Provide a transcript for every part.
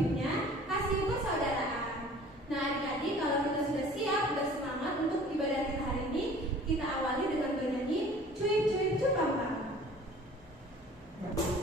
topiknya kasih persaudaraan. Nah adik-adik, kalau kita sudah siap, sudah semangat untuk ibadah kita hari ini, kita awali dengan bernyanyi cuip cuip cup pampang. Ya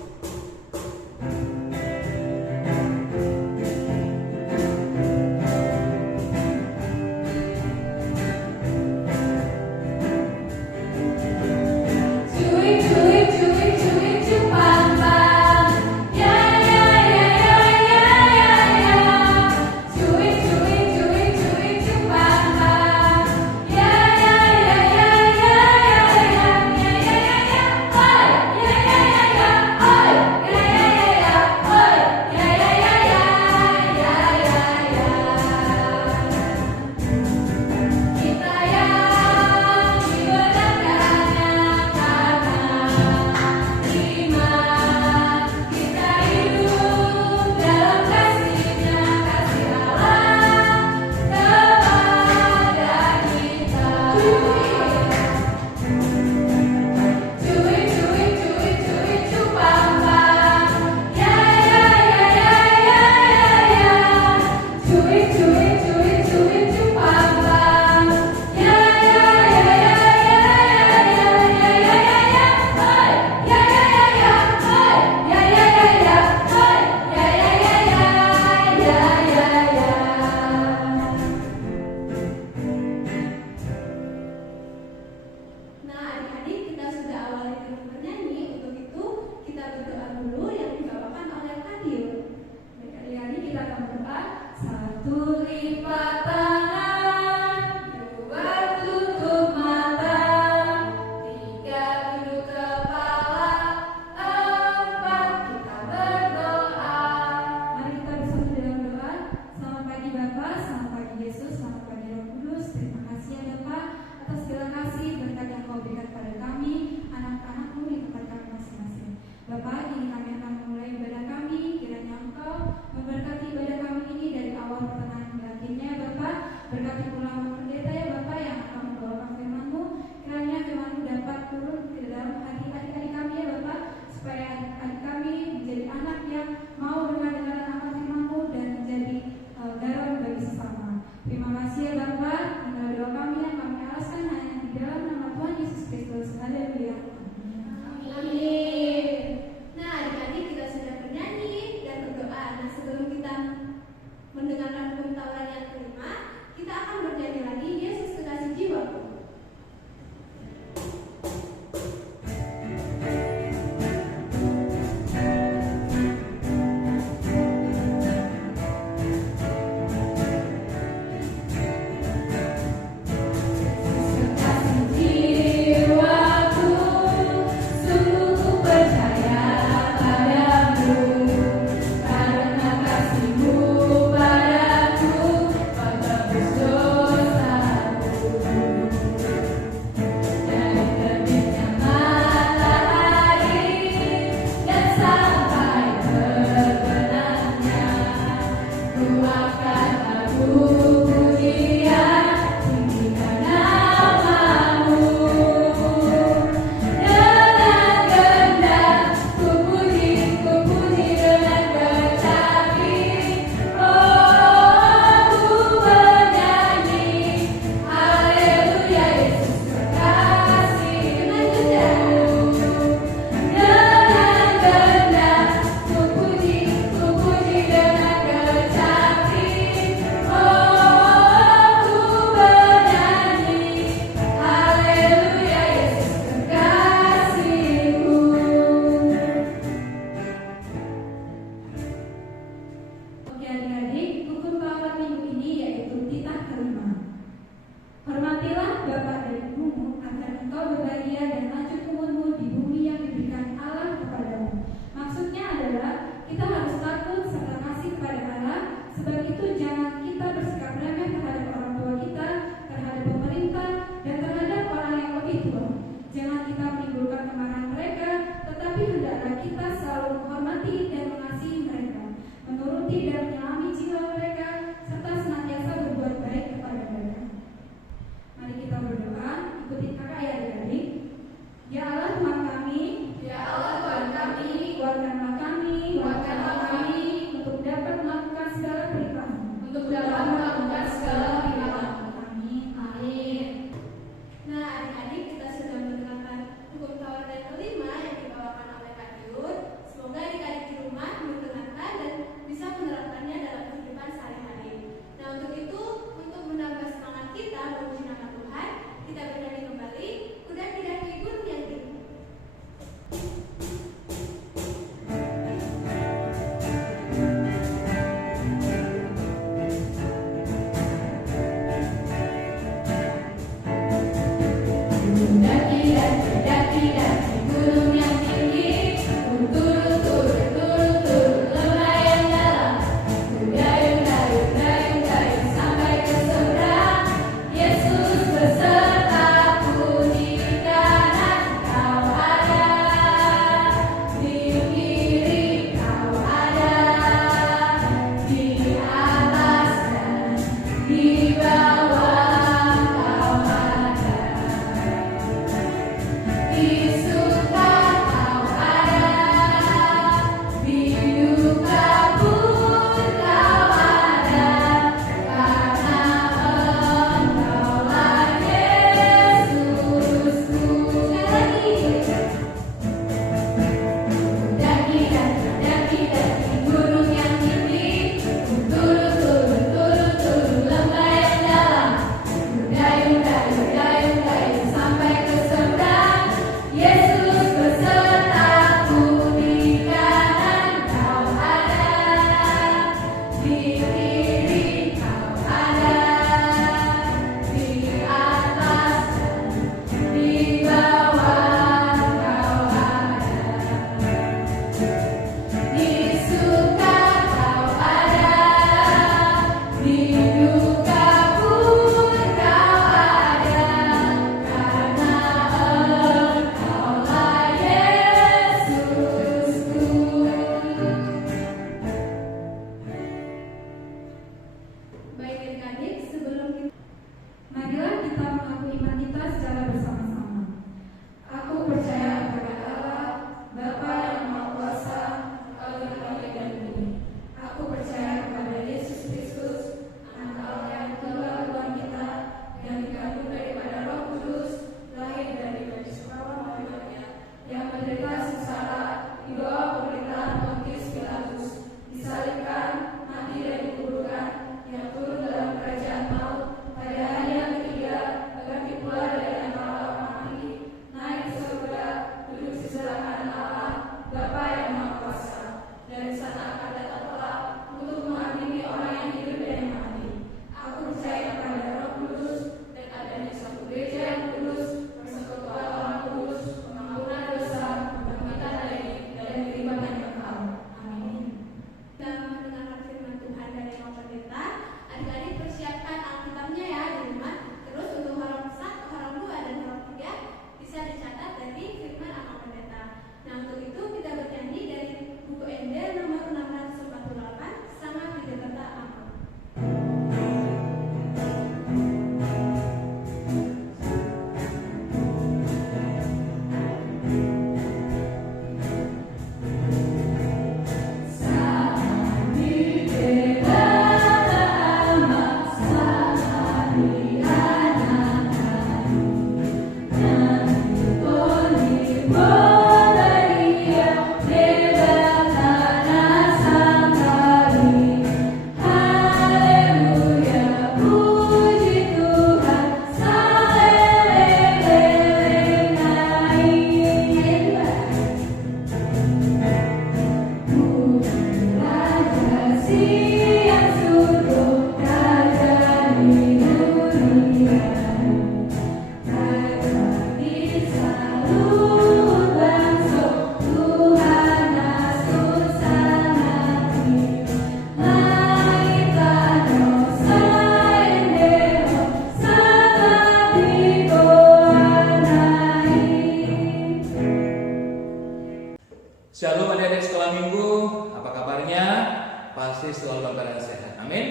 Masih selalu dalam sehat. Amin.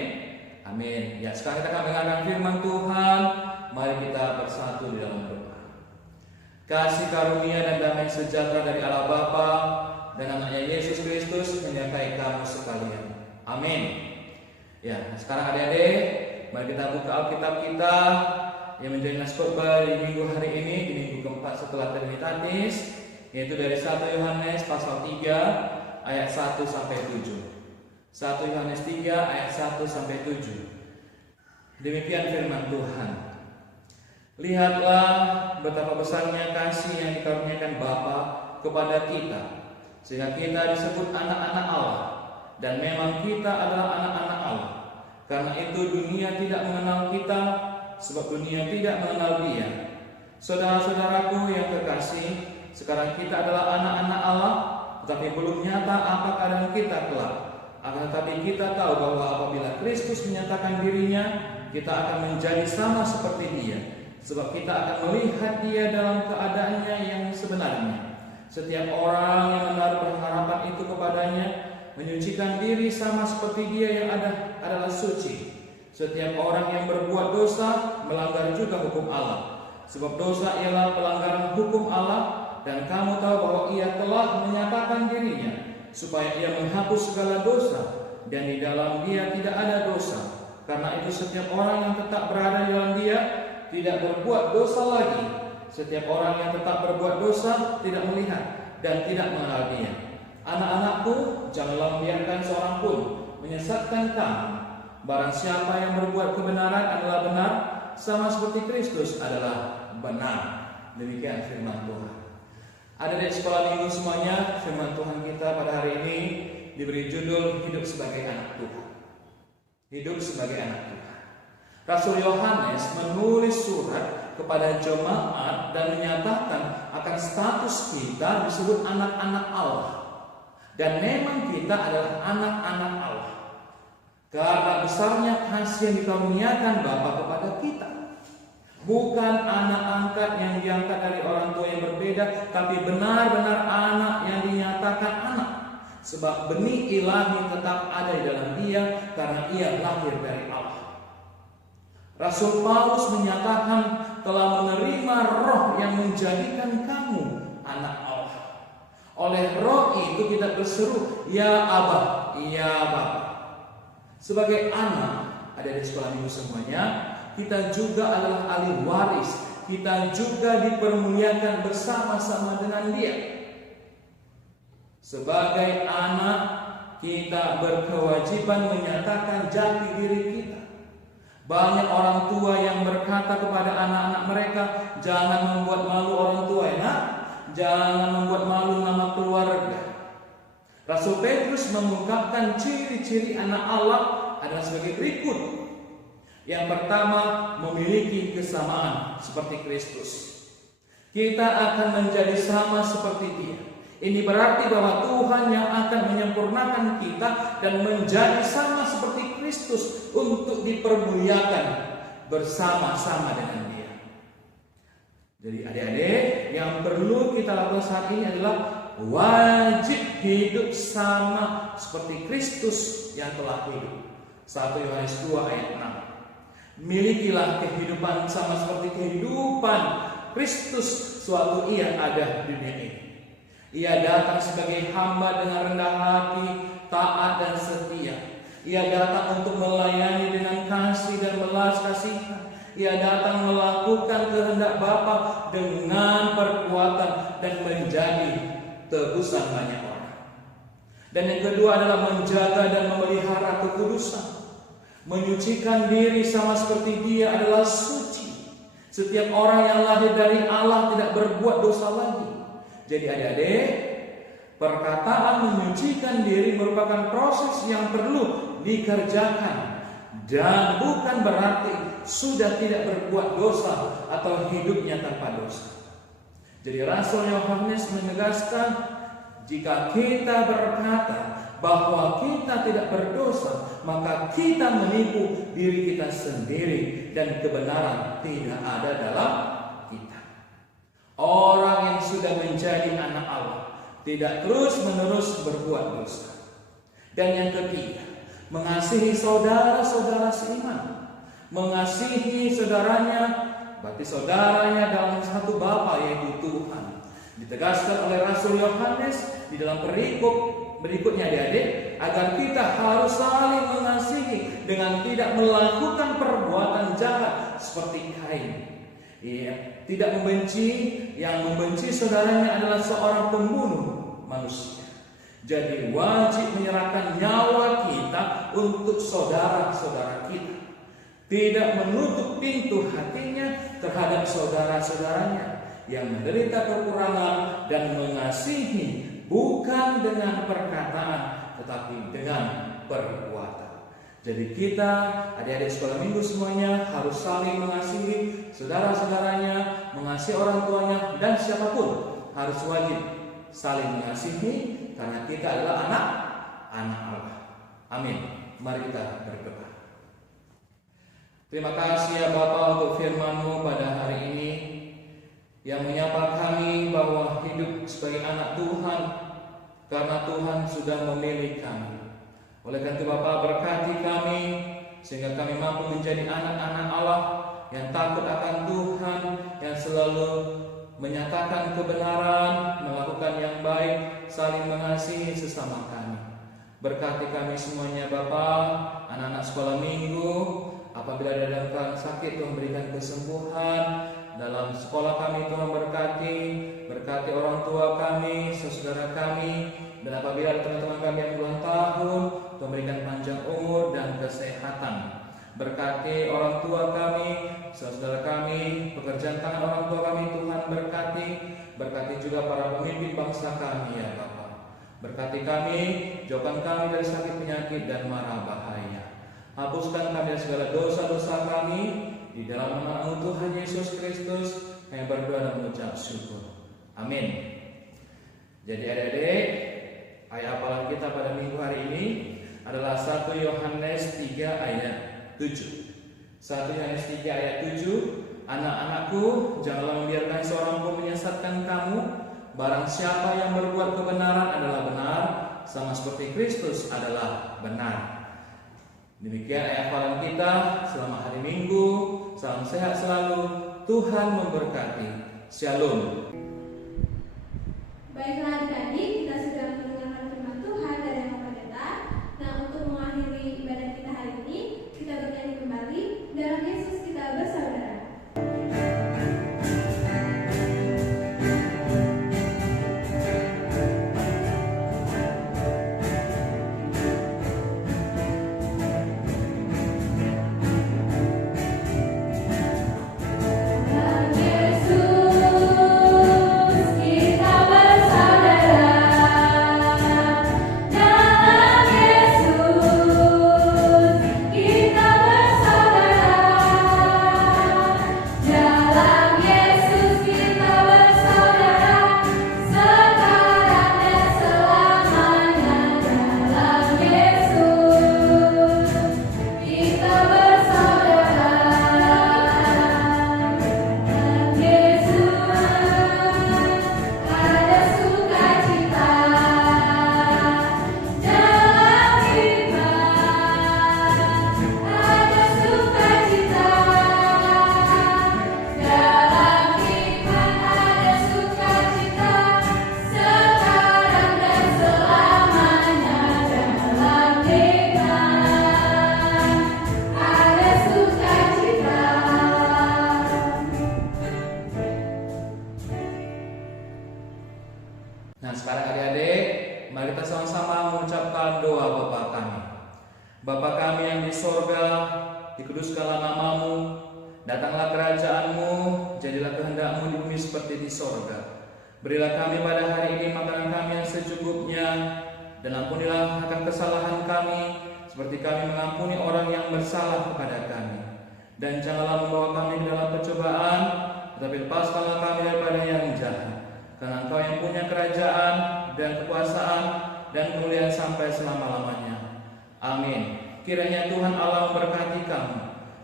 Amin. Ya, sekarang kita akan mendengarkan firman Tuhan. Mari kita bersatu di dalam doa. Kasih karunia dan damai sejahtera dari Allah Bapa dan anaknya Yesus Kristus menyertai kamu sekalian. Amin. Ya, sekarang adik-adik, mari kita buka Alkitab kita yang menjadi nas khotbah di minggu hari ini, di minggu keempat setelah Trinitatis, yaitu dari 1 Yohanes pasal 3 ayat 1 sampai 7. 1 Yohanes 3 ayat 1 sampai 7. Demikian firman Tuhan. Lihatlah betapa besarnya kasih yang dikaruniakan Bapa kepada kita, sehingga kita disebut anak-anak Allah. Dan memang kita adalah anak-anak Allah. Karena itu dunia tidak mengenal kita, sebab dunia tidak mengenal Dia. Saudara-saudaraku yang kekasih, sekarang kita adalah anak-anak Allah, tetapi belum nyata apa keadaan kita kelak. Akan tetapi kita tahu bahwa apabila Kristus menyatakan dirinya, kita akan menjadi sama seperti Dia, sebab kita akan melihat Dia dalam keadaannya yang sebenarnya. Setiap orang yang menaruh pengharapan itu kepadanya menyucikan diri sama seperti Dia yang adalah suci. Setiap orang yang berbuat dosa melanggar juga hukum Allah, sebab dosa ialah pelanggaran hukum Allah. Dan kamu tahu bahwa Ia telah menyatakan dirinya supaya Ia menghapus segala dosa, dan di dalam Dia tidak ada dosa. Karena itu setiap orang yang tetap berada di dalam Dia tidak berbuat dosa lagi. Setiap orang yang tetap berbuat dosa tidak melihat dan tidak mengenal Dia. Anak-anakku, janganlah membiarkan seorang pun menyesatkan kamu. Barang siapa yang berbuat kebenaran adalah benar, sama seperti Kristus adalah benar. Demikian firman Tuhan. Ada di sekolah minggu semuanya, firman Tuhan kita pada hari ini diberi judul hidup sebagai anak Tuhan. Hidup sebagai anak Tuhan. Rasul Yohanes menulis surat kepada jemaat dan menyatakan akan status kita disebut anak-anak Allah. Dan memang kita adalah anak-anak Allah. Karena besarnya kasih yang dikaruniakan Bapa kepada kita. Bukan anak angkat yang diangkat dari orang tua yang berbeda, tapi benar-benar anak yang dinyatakan anak. Sebab benih ilahi tetap ada di dalam Dia karena Ia lahir dari Allah. Rasul Paulus menyatakan telah menerima roh yang menjadikan kamu anak Allah. Oleh roh itu kita berseru, ya Abba, ya Bapa. Sebagai anak, ada di sekolah minggu semuanya, kita juga adalah ahli waris. Kita juga dipermuliakan bersama-sama dengan Dia. Sebagai anak, kita berkewajiban menyatakan jati diri kita. Banyak orang tua yang berkata kepada anak-anak mereka, jangan membuat malu orang tua ya nak, jangan membuat malu nama keluarga. Rasul Petrus mengungkapkan ciri-ciri anak Allah adalah sebagai berikut. Yang pertama, memiliki kesamaan seperti Kristus. Kita akan menjadi sama seperti Dia. Ini berarti bahwa Tuhan yang akan menyempurnakan kita dan menjadi sama seperti Kristus untuk dipermuliakan bersama-sama dengan Dia. Jadi adik-adik, yang perlu kita lakukan saat ini adalah wajib hidup sama seperti Kristus yang telah hidup. 1 Yohanes 2 ayat 6. Milikilah kehidupan sama seperti kehidupan Kristus suatu Ia ada di dunia ini. Ia datang sebagai hamba dengan rendah hati, taat dan setia. Ia datang untuk melayani dengan kasih dan belas kasihan. Ia datang melakukan kehendak Bapa dengan perkuatan dan menjadi tebusan banyak orang. Dan yang kedua adalah menjaga dan memelihara kekudusan. Menyucikan diri sama seperti Dia adalah suci. Setiap orang yang lahir dari Allah tidak berbuat dosa lagi. Jadi adik-adik, perkataan menyucikan diri merupakan proses yang perlu dikerjakan. Dan bukan berarti sudah tidak berbuat dosa atau hidupnya tanpa dosa. Jadi Rasul Yohanes menegaskan, jika kita berkata bahwa kita tidak berdosa, maka kita menipu diri kita sendiri dan kebenaran tidak ada dalam kita. Orang yang sudah menjadi anak Allah tidak terus-menerus berbuat dosa. Dan yang ketiga, Mengasihi saudara-saudara seiman. Mengasihi saudaranya, berarti saudaranya dalam satu Bapa, yaitu Tuhan. Ditegaskan oleh Rasul Yohanes di dalam perikop berikutnya, adik-adik, agar kita harus saling mengasihi dengan tidak melakukan perbuatan jahat seperti Kain. Ia tidak membenci, yang membenci saudaranya adalah seorang pembunuh manusia. Jadi wajib menyerahkan nyawa kita untuk saudara-saudara kita. Tidak menutup pintu hatinya terhadap saudara-saudaranya yang menderita kekurangan, dan mengasihi bukan dengan perkataan tetapi dengan perbuatan. Jadi kita, adik-adik sekolah minggu semuanya, harus saling mengasihi saudara-saudaranya, mengasihi orang tuanya, dan siapapun harus wajib saling mengasihi, karena kita adalah anak-anak Allah. Amin. Mari kita berdoa. Terima kasih ya Bapa untuk firman-Mu pada hari ini, yang menyapa kami bahwa hidup sebagai anak Tuhan karena Tuhan sudah memilih kami. Oleh karena itu Bapa, berkati kami sehingga kami mampu menjadi anak-anak Allah yang takut akan Tuhan, yang selalu menyatakan kebenaran, melakukan yang baik, saling mengasihi sesama kami. Berkati kami semuanya Bapa, anak-anak sekolah minggu, apabila ada dalam sakit Tuhan berikan kesembuhan. Dalam sekolah kami Tuhan berkati orang tua kami, saudara kami, dan apabila ada teman-teman kami yang ulang tahun, Tuhan berikan panjang umur dan kesehatan. Berkati orang tua kami, saudara kami, pekerjaan tangan orang tua kami Tuhan berkati juga para pemimpin bangsa kami ya Bapa. Berkati kami, jauhkan kami dari sakit penyakit dan mara bahaya. Hapuskan kami dari segala dosa-dosa kami. Di dalam nama Tuhan Yesus Kristus kami berdoa dan mengucap syukur. Amin. Jadi adik-adik, ayat hafalan kita pada minggu hari ini adalah 1 Yohanes 3 ayat 7. 1 Yohanes 3 ayat 7. Anak-anakku, janganlah membiarkan seorang pun menyesatkan kamu. Barang siapa yang berbuat kebenaran adalah benar, sama seperti Kristus adalah benar. Demikian ayat hafalan kita selama hari Minggu. Salam sehat selalu. Tuhan memberkati. Shalom. Baiklah adik-adik, kita sudah mendengarkan firman Tuhan dari Yang Maha Pendeta. Nah, untuk mengakhiri ibadah kita hari ini, kita bernyanyi kembali dalam Yesus kita bersaudara. Nah sekarang adik-adik, mari kita sama-sama mengucapkan doa Bapa kami. Bapa kami yang di sorga, dikuduskanlah nama-Mu, datanglah kerajaan-Mu, jadilah kehendak-Mu di bumi seperti di sorga. Berilah kami pada hari ini makanan kami yang secukupnya, dan ampunilah akan kesalahan kami, seperti kami mengampuni orang yang bersalah kepada kami. Dan janganlah membawa kami ke dalam percobaan, tetapi lepaskanlah kami daripada yang jahat. Karena Engkau yang punya kerajaan dan kekuasaan dan kemuliaan sampai selama-lamanya. Amin. Kiranya Tuhan Allah memberkati kamu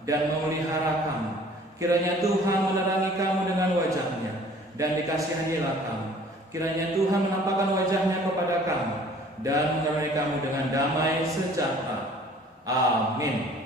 dan memelihara kamu. Kiranya Tuhan menerangi kamu dengan wajah-Nya dan dikasihanilah kamu. Kiranya Tuhan menampakkan wajah-Nya kepada kamu dan menerangi kamu dengan damai sejahtera. Amin.